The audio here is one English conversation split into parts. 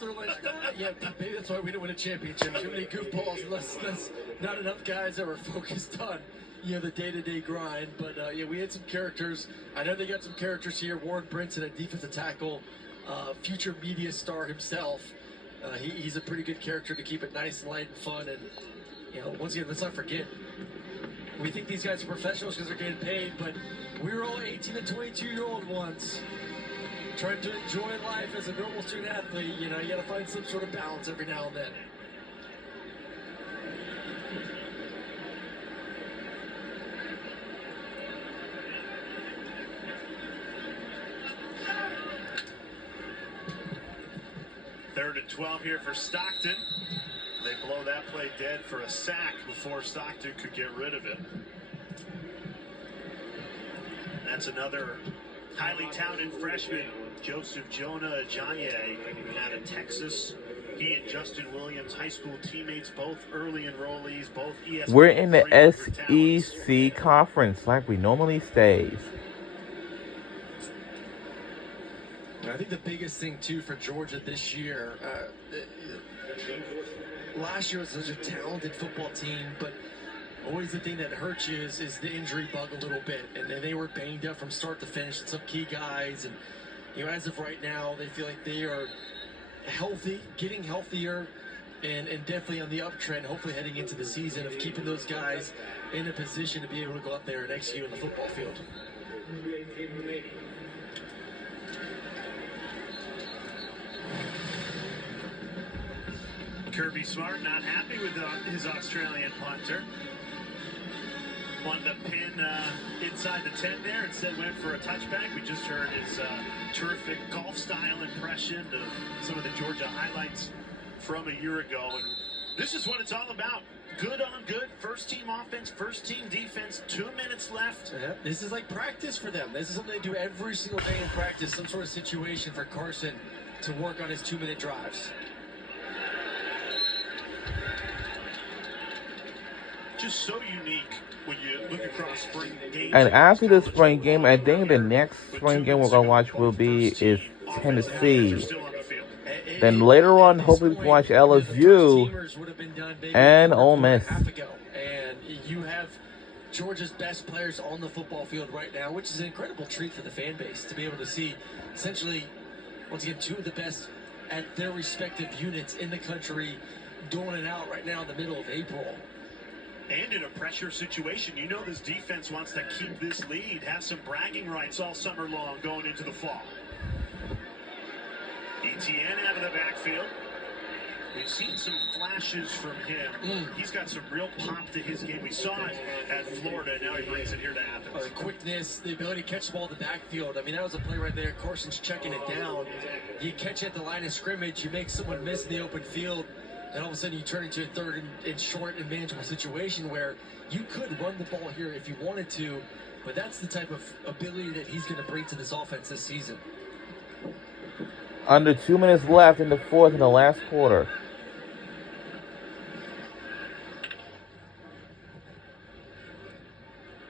they're like, yeah, maybe that's why we didn't win a championship. Too many goofballs, less not enough guys that were focused on, the day-to-day grind. But yeah, we had some characters. I know they got some characters here. Warren Brinson, a defensive tackle, future media star himself. He's a pretty good character to keep it nice and light and fun. And once again, let's not forget, we think these guys are professionals because they're getting paid, but we were all 18 and 22-year-old ones trying to enjoy life as a normal student athlete. You got to find some sort of balance every now and then. Third and 12 here for Stockton. They blow that play dead for a sack before Stockton could get rid of it. That's another highly touted freshman, Joseph Jonah Ajanye, out of Texas. He and Justin Williams, high school teammates, both early enrollees, both ESPN. We're in the SEC conference like we normally stays. I think the biggest thing, too, for Georgia this year, last year was such a talented football team, but always the thing that hurts you is the injury bug a little bit. And they were banged up from start to finish, some key guys. And, as of right now, they feel like they are healthy, getting healthier, and definitely on the uptrend, hopefully heading into the season of keeping those guys in a position to be able to go out there and execute on the football field. Kirby Smart not happy with his Australian punter. Wanted to pin inside the 10 there. Instead went for a touchback. We just heard his terrific golf style impression of some of the Georgia highlights from a year ago. And this is what it's all about. Good on good. First team offense, first team defense. 2 minutes left. Yeah, this is like practice for them. This is something they do every single day in practice. Some sort of situation for Carson to work on his 2-minute drives. Just so unique when you look across spring games. And after the spring game, I think the next spring game we're going to watch will be is Tennessee. Then later on, hopefully we can watch LSU and Ole Miss. And you have Georgia's best players on the football field right now, which is an incredible treat for the fan base to be able to see essentially, once again, two of the best at their respective units in the country going it out right now in the middle of April. And in a pressure situation, this defense wants to keep this lead, have some bragging rights all summer long going into the fall. Etienne out of the backfield. We've seen some flashes from him. He's got some real pop to his game. We saw it at Florida, and now he brings it here to Athens. The quickness, the ability to catch the ball in the backfield. I mean, that was a play right there. Carson's checking it down. You catch it at the line of scrimmage, you make someone miss in the open field, and all of a sudden you turn into a third and short and manageable situation where you could run the ball here if you wanted to, but that's the type of ability that he's going to bring to this offense this season. Under 2 minutes left in the fourth in the last quarter.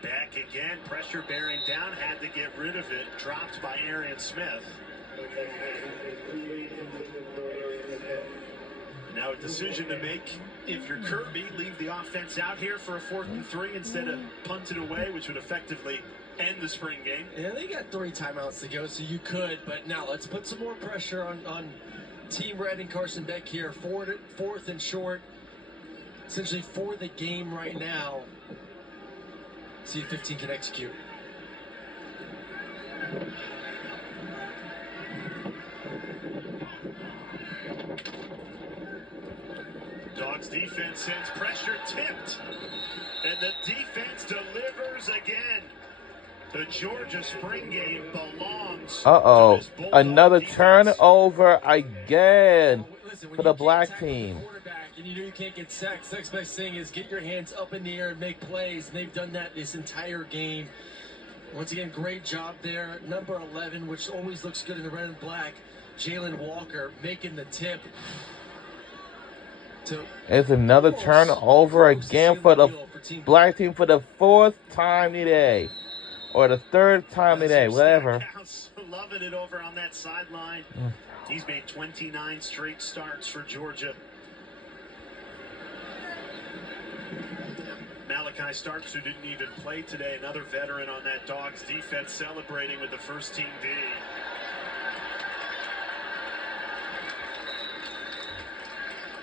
Back again, pressure bearing down, had to get rid of it, dropped by Arian Smith. Now a decision to make. If you're Kirby, leave the offense out here for a 4th and 3 instead of punt it away, which would effectively end the spring game. Yeah, they got 3 timeouts to go, so you could. But now let's put some more pressure on Team Red and Carson Beck here. 4th and short, essentially for the game right now. See if 15 can execute. Dogs defense sends pressure, tipped, and the defense delivers again. The Georgia spring game belongs to this Bulldog another defense. turnover again for the black team. And you can't get sacks. Next best thing is get your hands up in the air and make plays. And they've done that this entire game. Once again, great job there. Number 11, which always looks good in the red and black, Jalen Walker making the tip. It's another turnover again for the black team for the 4th time today. Or the 3rd time today, whatever. loving it over on that sideline. He's made 29 straight starts for Georgia. Malachi Starks, who didn't even play today, another veteran on that Dogs defense, celebrating with the first team D.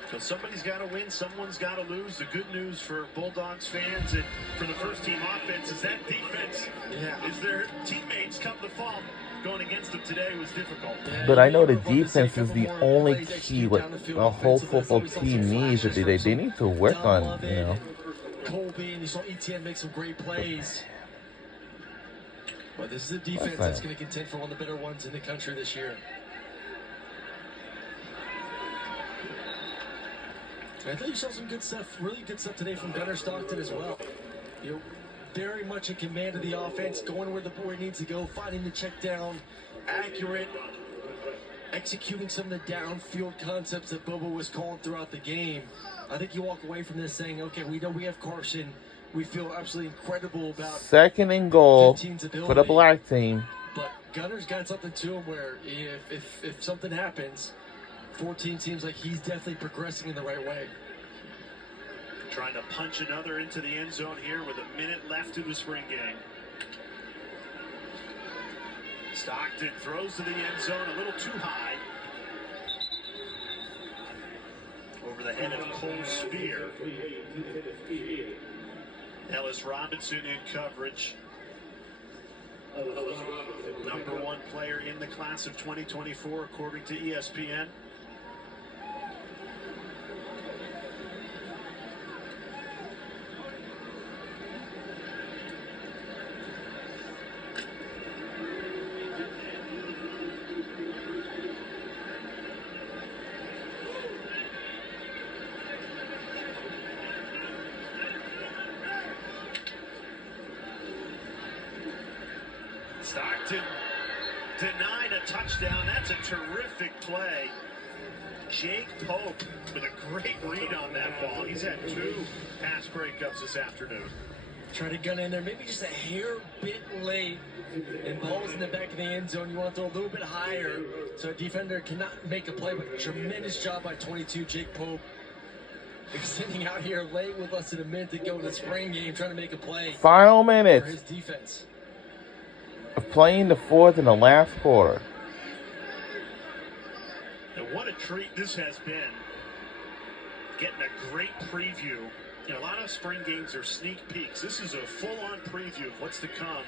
So somebody's got to win, someone's got to lose. The good news for Bulldogs fans and for the first team offense is that defense is their teammates come to fall. Going against them today was difficult. But I know the defense is the only key what a whole football team needs. That they need to work on, you know. Colby, and you saw Etienne make some great plays. But this is a defense that's going to contend for one of the better ones in the country this year. I think you saw some good stuff, really good stuff today from Gunnar Stockton as well. You know, very much in command of the offense, going where the boy needs to go, finding the check down, accurate, executing some of the downfield concepts that Bobo was calling throughout the game. I think you walk away from this saying, okay, we know we have Carson. We feel absolutely incredible about 2nd and goal 15's ability, for the black team. But Gunner's got something to him where if something happens, 14 seems like he's definitely progressing in the right way. Trying to punch another into the end zone here with a minute left in the spring game. Stockton throws to the end zone a little too high. Over the head of Cole Spear. Ellis Robinson in coverage. #1 player in the class of 2024 according to ESPN. Stockton denied a touchdown. That's a terrific play. Jake Pope with a great read on that ball. He's had 2 pass breakups this afternoon. Try to gun in there, maybe just a hair bit late, and balls in the back of the end zone. You want to throw a little bit higher so a defender cannot make a play, but a tremendous job by 22 Jake Pope. Extending out here late with less than a minute to go in the spring game, trying to make a play Final for minutes his defense. of playing the 4th in the last quarter. And what a treat this has been. Getting a great preview. You know, a lot of spring games are sneak peeks. This is a full-on preview of what's to come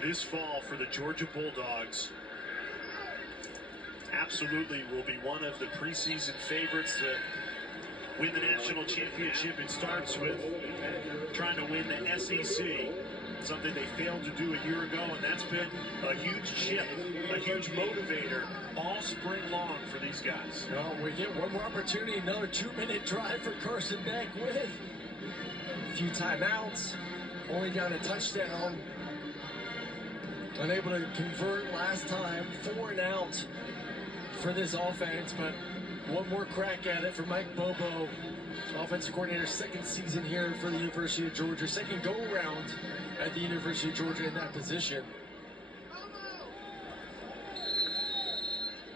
this fall for the Georgia Bulldogs. Absolutely will be one of the preseason favorites to win the national championship. It starts with trying to win the SEC, something they failed to do a year ago, and that's been a huge chip, a huge motivator all spring long for these guys. Well, we get one more opportunity, another 2-minute drive for Carson Beck with a few timeouts, only down a touchdown. Unable to convert last time, 4 and out for this offense, but one more crack at it for Mike Bobo, offensive coordinator, 2nd season here for the University of Georgia, 2nd go-around at the University of Georgia in that position.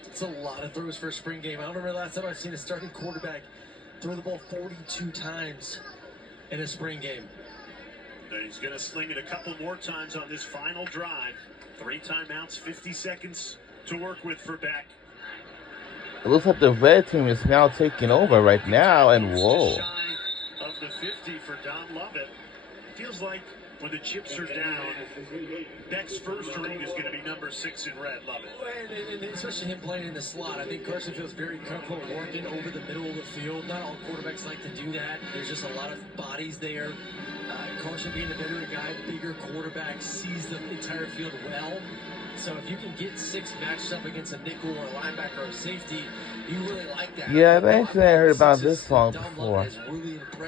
It's a lot of throws for a spring game. I don't remember the last time I've seen a starting quarterback throw the ball 42 times in a spring game. He's going to sling it a couple more times on this final drive. 3 timeouts, 50 seconds to work with for Beck. It looks like the red team is now taking over right now, and whoa. Just shy of the 50 for Don Lovett. Feels like when the chips are down, Beck's first ring is going to be number 6 in red. Love it. And especially him playing in the slot. I think Carson feels very comfortable working over the middle of the field. Not all quarterbacks like to do that. There's just a lot of bodies there. Carson being a veteran guy, bigger quarterback, sees the entire field well. So if you can get 6 matched up against a nickel or a linebacker or a safety, you really like that. Yeah, I've actually heard about this song before. Really impressive.